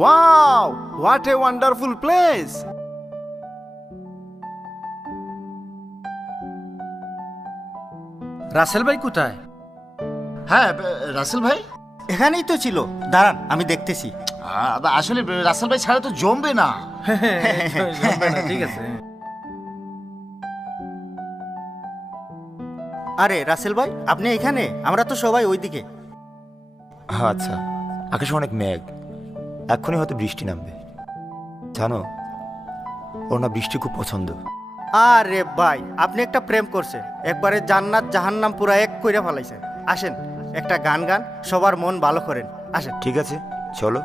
Wow, what a wonderful place. Rasel ভাই কোথায়? হ্যাঁ, রাসেল ভাই এখানেই তো ছিল, দাঁড়ান আমি দেখতেছি। আসলে রাসেল ভাই ছাড়া তো জমবে না। ঠিক আছে। আরে রাসেল ভাই, আপনি এখানে? আমরা তো সবাই ওইদিকে। আচ্ছা, আকাশে অনেক মেঘ, এক্ষুনি হয়তো বৃষ্টি নামবে। জানো, ওর না বৃষ্টি খুব পছন্দ। আরে ভাই, আপনি একটা প্রেম করছেন, একবারে জান্নাত জাহান্নাম পুরা এক কইরা ফেলাইছেন। আসেন একটা গান গান, সবার মন ভালো করেন। আসেন। ঠিক আছে, চলো।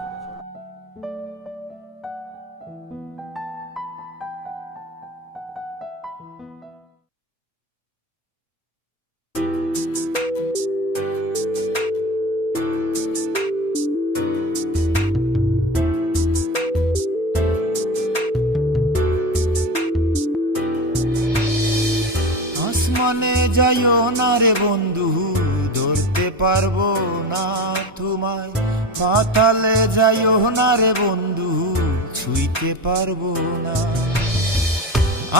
আসমানে যাইও না রে বন্ধু, ধরতে পারবো না তোমায়। পাতালে যাইও না রে বন্ধু, ছুঁইতে পারবো না।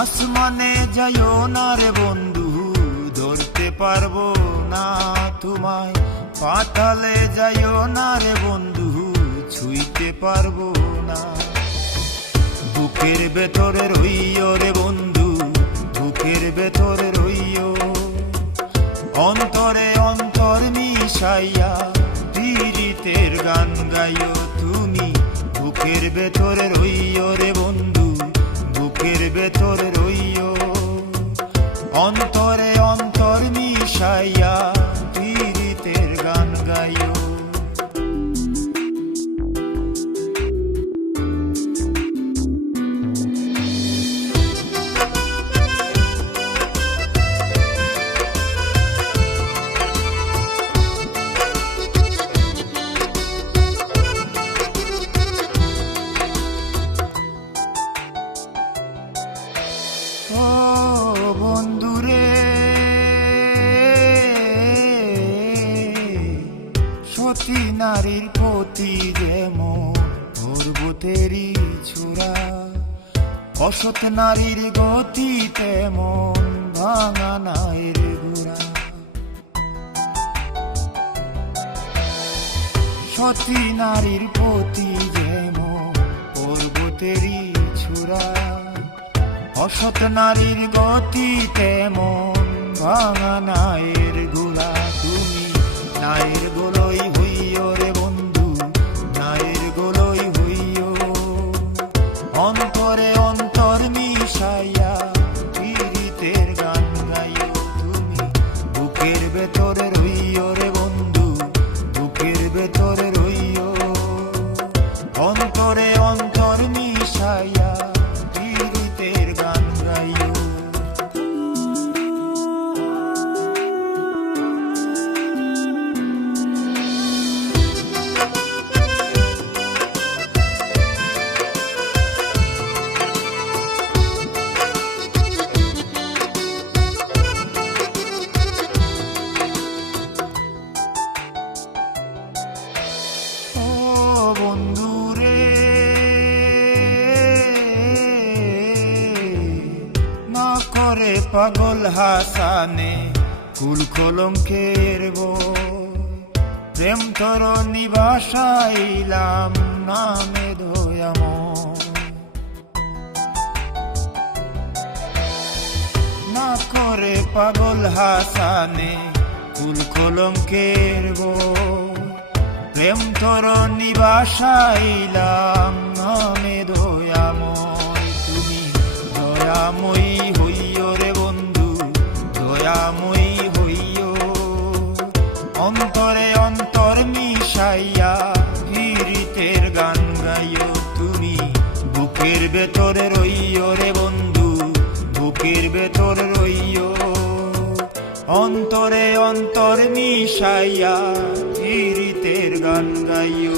আসমানে যাইও না রে বন্ধু, ধরতে পারবো না তোমায়। পাতালে যাইও না রে বন্ধু, ছুঁইতে পারবো না। বুকের ভেতরে রইও রে বন্ধু, বুকের ভেতরে রইও। অন্তরে অন্তর মিশাইয়া পীড়িতের গান গাইও তুমি। বুকের ভেতরে রইও রে বন্ধু, বুকের ভেতরে রইও। অন্তরে অন্তর মিশাইয়া পীড়িতের গান গাইও। সতী নারীর প্রতি যেমন পর্বতেরই চূড়া, অসৎ নারীর গতি তেমন ভাঙা নায়ের গোড়া। সতী নারীর প্রতি যেমন পর্বতেরই চূড়া, অসৎ নারীর গতি তেমন ভাঙা নায়ের গোড়া। তুমি নায়ের গোলই হইও রে বন্ধু, নায়ের গোলই হইও। অন্তরে অন্তর মিশাইয়া পীড়িতের গান গাইও তুমি। বুকের ভেতরে রইও রে বন্ধু, বুকের ভেতরে রইও। অন্তরে অন্তর মিশাইয়া পীড়িতের গান গাইও। বন্ধুরে না করে পাগল হাসানে কুল কলঙ্কের প্রেম তর নিবাসাইলাম নামে ধোয়াম। না করে পাগল হাসানে কুল কলঙ্কের প্রেম তর নিবাসাইলাম নামে দয়াময়। তুমি দয়াময়ী হইও রে বন্ধু, দয়াময়ী হইও। অন্তরে অন্তর মিশাইয়া পীড়িতের গান গাইও তুমি। বুকের ভেতরে রইও রে বন্ধু, বুকের ভেতরে রইও। অন্তরে অন্তর মিশাইয়া পীড়িতের গান গাইও।